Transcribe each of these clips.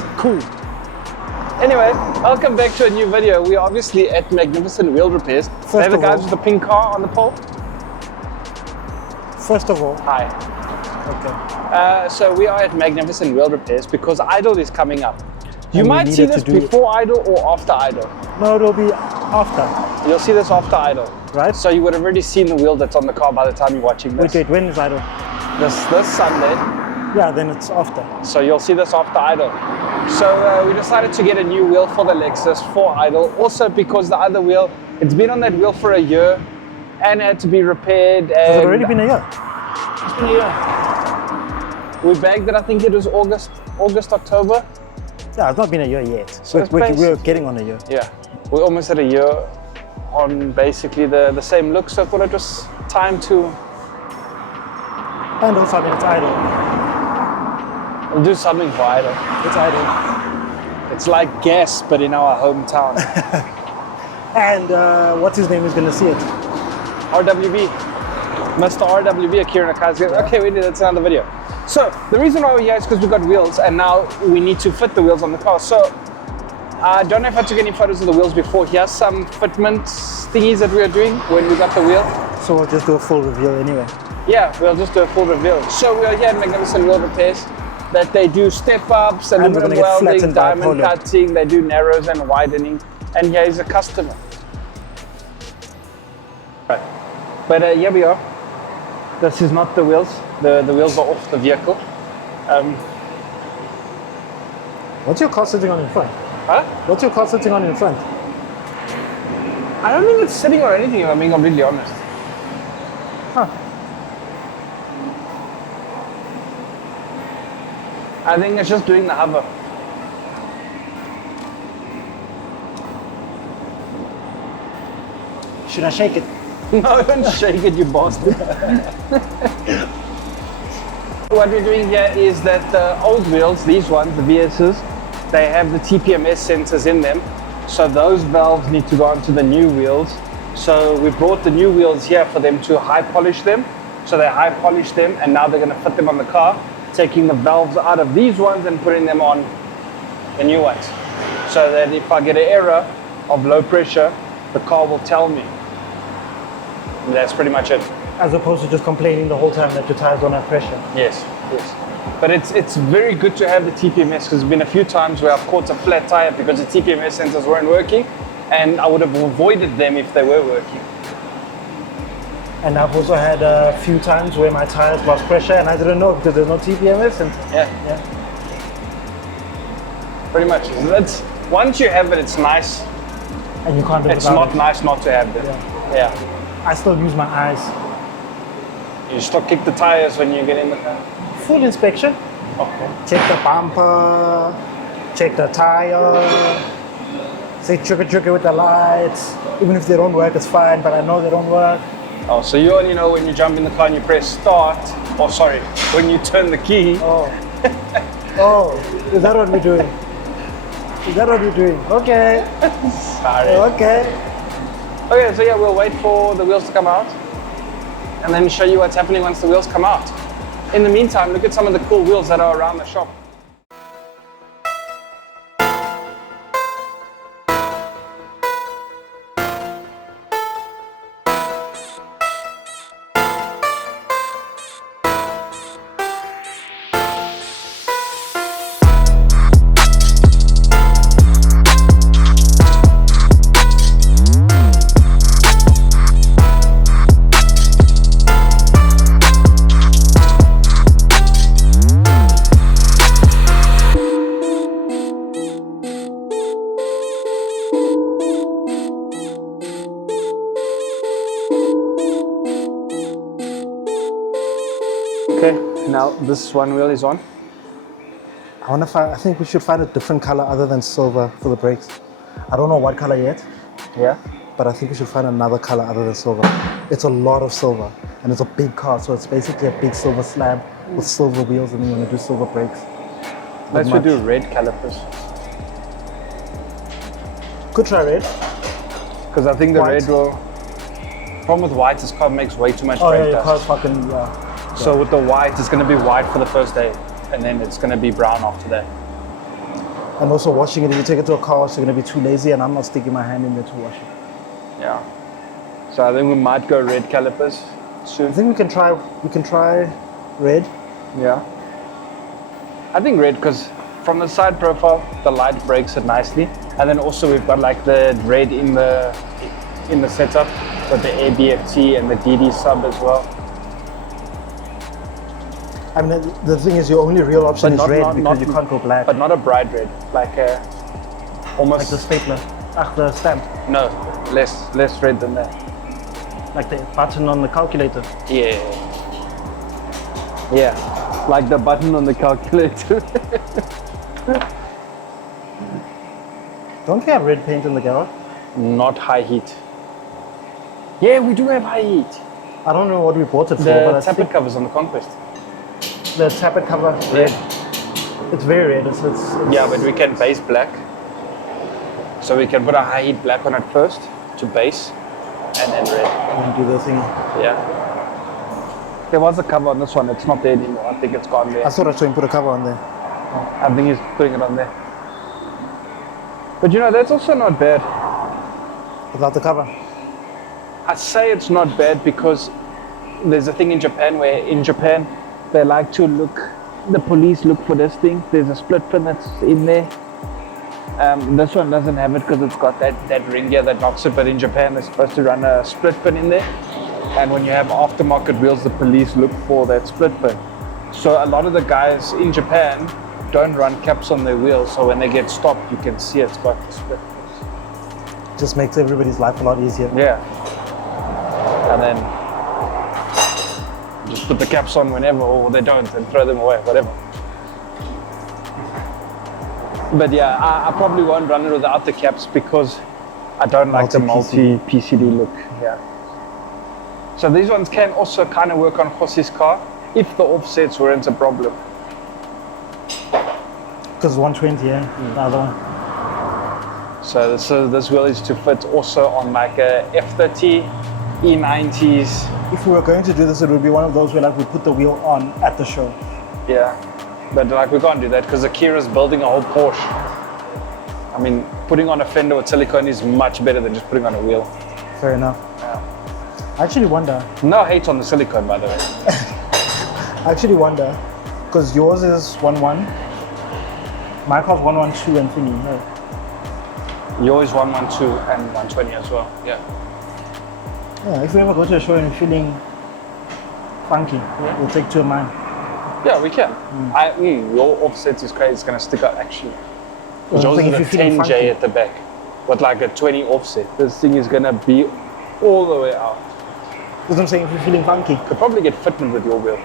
just cool. Anyway, welcome back to a new video. We're obviously at Magnificent Wheel Repairs. They're the guys with the pink car on the pole. First of all, hi. Okay. So we are at Magnificent Wheel Repairs because Idle is coming up. You might see this before Idle or after Idle. No, it'll be after. You'll see this after Idle. Right. So you would have already seen the wheel that's on the car by the time you're watching this. Wait, when is Idle? This Sunday. Yeah, then it's after. So you'll see this after Idle. So we decided to get a new wheel for the Lexus for Idle. Also because the other wheel, it's been on that wheel for a year and had to be repaired. Has it already been a year? It's been a year. We bagged it, I think it was August, October. Yeah, it's not been a year yet. So we're getting on a year. Yeah, we almost had a year on basically the same look. So I thought it was time to... And also, I mean, it's Idle. We'll do something for Idle. It's Idle. It's like gas, but in our hometown. And what's his name is going to see it? RWB. Mr. RWB, Akira Nakazi. Okay, we did, that's another video. So, the reason why we're here is because we've got wheels and now we need to fit the wheels on the car. So, I don't know if I took any photos of the wheels before. Here's some fitment thingies that we are doing when we got the wheel. So we'll just do a full review anyway. Yeah, we'll just do a full review. So we are here at Magnificent Wheel Repairs. That they do step-ups, aluminum welding, diamond cutting, they do narrows and widening. And here is a customer. Right. But here we are. This is not the wheels. The wheels are off the vehicle. What's your car sitting on in front? Huh? What's your car sitting on in front? I don't think it's sitting or anything, if I'm being completely honest. Huh. I think it's just doing the hover. Should I shake it? No, don't shake it, you bastard. What we're doing here is that the old wheels, these ones, the VS's, they have the TPMS sensors in them. So those valves need to go onto the new wheels. So we brought the new wheels here for them to high polish them. So they high polish them and now they're going to fit them on the car, taking the valves out of these ones and putting them on the new ones. So that if I get an error of low pressure, the car will tell me. And that's pretty much it. As opposed to just complaining the whole time that your tires don't have pressure. Yes, yes. But it's very good to have the TPMS because there's been a few times where I've caught a flat tire because the TPMS sensors weren't working and I would have avoided them if they were working. And I've also had a few times where my tires lost pressure and I didn't know because there's no TPMS sensor. Yeah. Pretty much. That's, once you have it, it's nice. And you can't do it. It's not nice not to have it. Yeah. I still use my eyes. You still kick the tires when you get in the car? Full inspection. Okay. Check the bumper, check the tire, say trigger with the lights. Even if they don't work, it's fine, but I know they don't work. Oh, so you only know when you jump in the car and you press start, or sorry, when you turn the key. Oh. Oh, is that what we're doing? Is that what we're doing? Okay. Sorry. Okay. Okay, so yeah, we'll wait for the wheels to come out and then show you what's happening once the wheels come out. In the meantime, look at some of the cool wheels that are around the shop. Okay, now this one wheel is on. I think we should find a different color other than silver for the brakes. I don't know what color yet. Yeah? But I think we should find another color other than silver. It's a lot of silver and it's a big car, so it's basically a big silver slab with silver wheels and then you're gonna do silver brakes. Let's do red calipers. Could try red. Because I think the White. red will... Problem with white is car makes way too much Oh brake yeah, your dust. car's fucking, yeah. So with the white, it's going to be white for the first day, and then it's going to be brown after that. And also washing it, if you take it to a car wash, you're going to be too lazy, and I'm not sticking my hand in there to wash it. Yeah. So I think we might go red calipers soon. I think we can try red. Yeah. I think red because from the side profile, the light breaks it nicely. And then also we've got like the red in the setup with the ABFT and the DD sub as well. I mean, the thing is, your only real option is red because you can't go black. But not a bright red, like a almost Like the stapler, the stamp. No, less red than that. Like the button on the calculator. Yeah. Yeah, like the button on the calculator. Don't we have red paint in the garage? Not high heat. Yeah, we do have high heat. I don't know what we bought it for, but The I tappet think covers on the Conquest. the tappet cover red. It's very red. It's Yeah, but we can base black. So we can put a high heat black on it first to base, and then red. and do the thing. Yeah. There was a cover on this one. It's not there anymore. I think it's gone there. I thought I saw him put a cover on there. I think he's putting it on there. But you know, that's also not bad. Without the cover. I say it's not bad because there's a thing in Japan where they like to look, the police look for this thing. There's a split fin that's in there. This one doesn't have it because it's got that ring here that knocks it, but in Japan they're supposed to run a split fin in there. And when you have aftermarket wheels, the police look for that split fin. So a lot of the guys in Japan don't run caps on their wheels, so when they get stopped, you can see it's got the split fins. Just makes everybody's life a lot easier. Yeah. And then just put the caps on whenever, or they don't, and throw them away, whatever. But yeah, I probably won't run it without the caps because I don't like the multi-PCD look. Yeah. So these ones can also kind of work on Jose's car if the offsets weren't a problem. Because 120, yeah, the other one. So this wheel is to fit also on like a F30, E90s. If we were going to do this, it would be one of those where like we put the wheel on at the show. Yeah, but like we can't do that because Akira's building a whole Porsche. I mean, putting on a fender with silicone is much better than just putting on a wheel. Fair enough. Yeah. I actually wonder. No hate on the silicone, by the way. I actually wonder, because yours is 1.1, my car's 112 and thingy. No. Yours 112 and 120 as well. Yeah. Yeah, if we ever go to a show and feeling funky, we'll take two of mine. Yeah, we can. Your offset is crazy. It's going to stick out actually. Well, Yours is a if you're feeling 10J funky. at the back with like a 20 offset. This thing is going to be all the way out. That's what I'm saying, if you're feeling funky. Could probably get fitment with your wheel.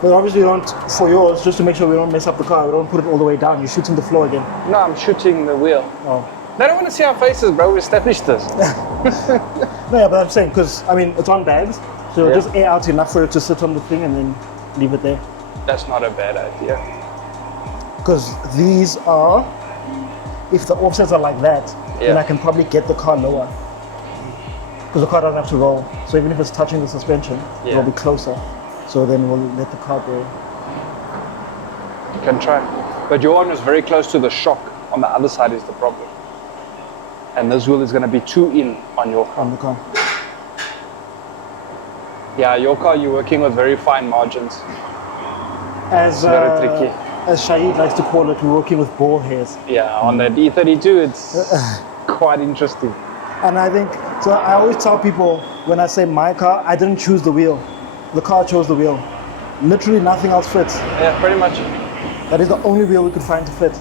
But obviously you don't, for yours, just to make sure we don't mess up the car, we don't put it all the way down, you're shooting the floor again. No, I'm shooting the wheel. Oh. They don't want to see our faces, bro. We established this. No, yeah, but I'm saying, because, I mean, it's on bags, so Yeah. just air out enough for it to sit on the thing and then leave it there. That's not a bad idea. Because these are, if the offsets are like that, then Yeah. I can probably get the car lower. Because the car doesn't have to roll. So even if it's touching the suspension, it'll be closer. So then we'll let the car go. You can try. But your one was very close to the shock. On the other side is the problem. And this wheel is going to be too in on your car. On the car. Yeah, your car, you're working with very fine margins. As very tricky. As Shahid likes to call it, we're working with ball hairs. Yeah, on that E32, it's quite interesting. And I think, so I always tell people when I say my car, I didn't choose the wheel. The car chose the wheel. Literally nothing else fits. Yeah, pretty much. That is the only wheel we could find to fit.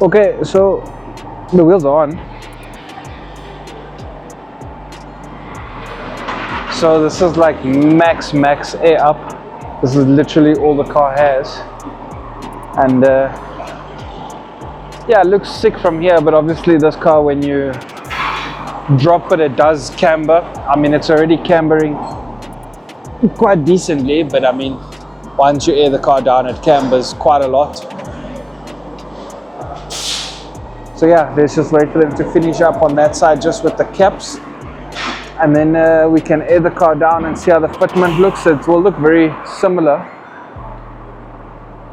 Okay, so the wheels are on. So this is like max air up. This is literally all the car has. And yeah, it looks sick from here, but obviously this car, when you drop it, it does camber. I mean, it's already cambering quite decently, but I mean, once you air the car down, it cambers quite a lot. So yeah, let's just wait for them to finish up on that side just with the caps. And then we can air the car down and see how the fitment looks. It will look very similar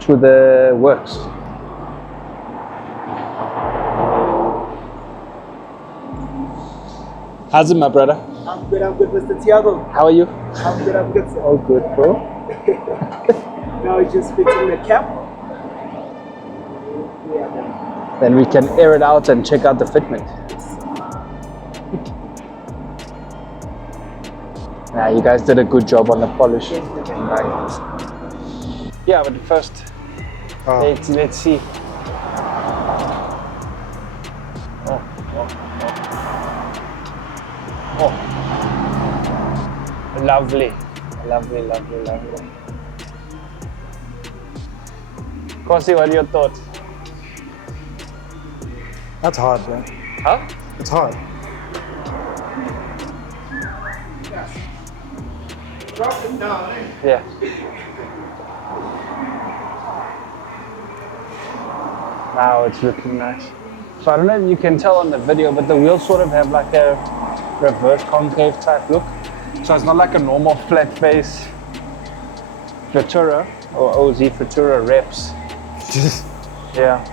to the works. How's it, my brother? I'm good, Mr. Tiago. How are you? I'm good, sir. Oh, good, bro. Now it's just fitting the cap. Yeah, man. Then we can air it out and check out the fitment. Nah, you guys did a good job on the polish. Right. Yeah, but first, let's see. Oh. Lovely. Lovely. Kosi, what are your thoughts? That's hard, bro. Huh? It's hard. Drop it down, eh? Yeah. Now it's looking nice. So I don't know if you can tell on the video, but the wheels sort of have like a reverse concave type look. So it's not like a normal flat face Futura or OZ Futura reps. Yeah.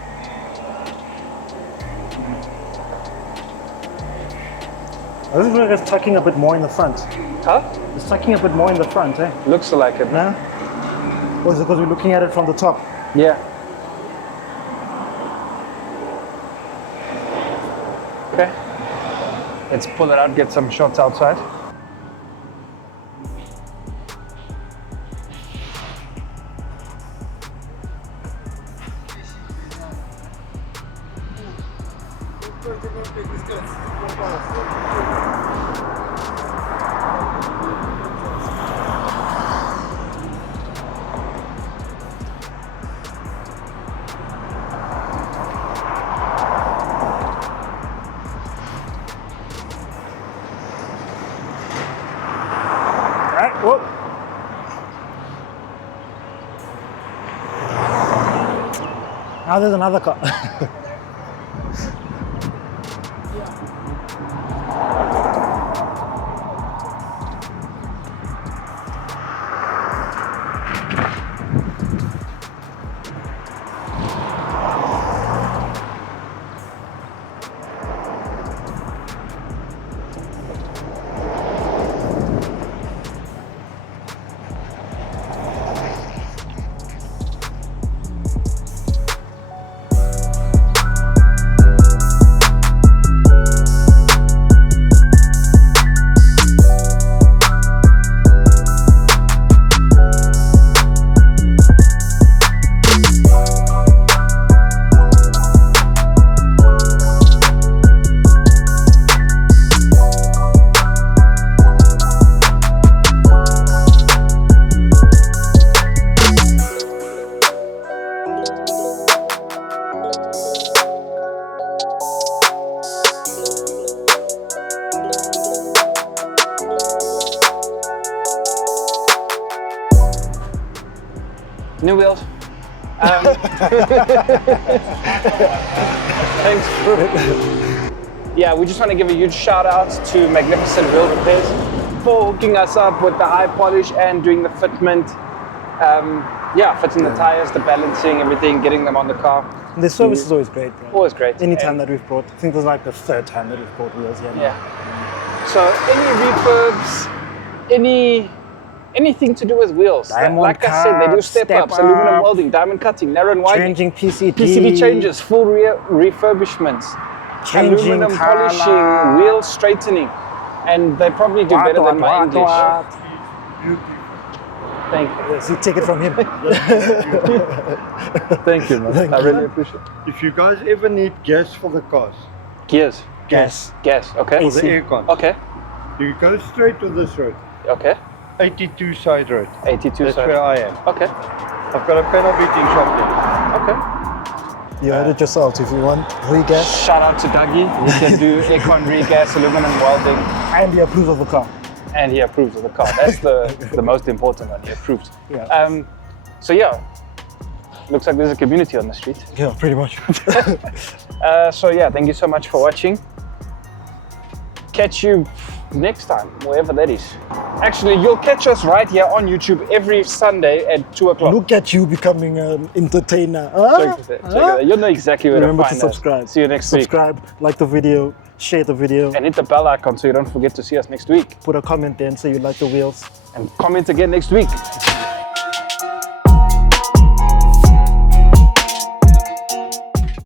I just feel like it's tucking a bit more in the front. Huh? It's tucking a bit more in the front, eh? Looks like it. No? Or is it because we're looking at it from the top? Yeah. Okay. Let's pull it out, get some shots outside. Alright, whoop. Now there's another car. New wheels. Thanks. Yeah, we just want to give a huge shout out to Magnificent Wheel Repairs for hooking us up with the high polish and doing the fitment. Fitting the tires, the balancing, everything, getting them on the car. The service is always great, bro. Always great. Anytime that we've brought, I think this is like the third time that we've brought wheels here. Yeah. So any refurbs, anything to do with wheels. Diamond Like I said, they do step-ups, step aluminum up, welding, diamond cutting, narrow and wide. changing PCB, PCB changes, full refurbishments, changing aluminum color, polishing, wheel straightening, and they probably do better than my English. Thank you. Yes, you take it from him. Thank you, man. I really appreciate it. If you guys ever need gas for the cars, Gears. Gas. Gas. Okay. for the aircon, Okay. you go straight to this road, Okay. 82 side road. 82 That's side. where I am. Okay. I've got a panel beating shop there. Okay. You heard it yourself. If you want regas, Shout out to Dougie. He can do aircon regas, aluminum welding, and he approves of the car. and he approves of the car. That's the most important one. He approves. Yeah. So yeah, looks like there's a community on the street. Yeah, pretty much. So yeah, thank you so much for watching. Catch you next time, wherever that is. Actually, you'll catch us right here on YouTube every Sunday at 2 o'clock. Look at you becoming an entertainer. Check it out. You'll know exactly where Remember to to find us. subscribe. See you next week. Subscribe, like the video, share the video, And hit the bell icon so you don't forget to see us next week. put a comment in so you like the wheels. And comment again next week.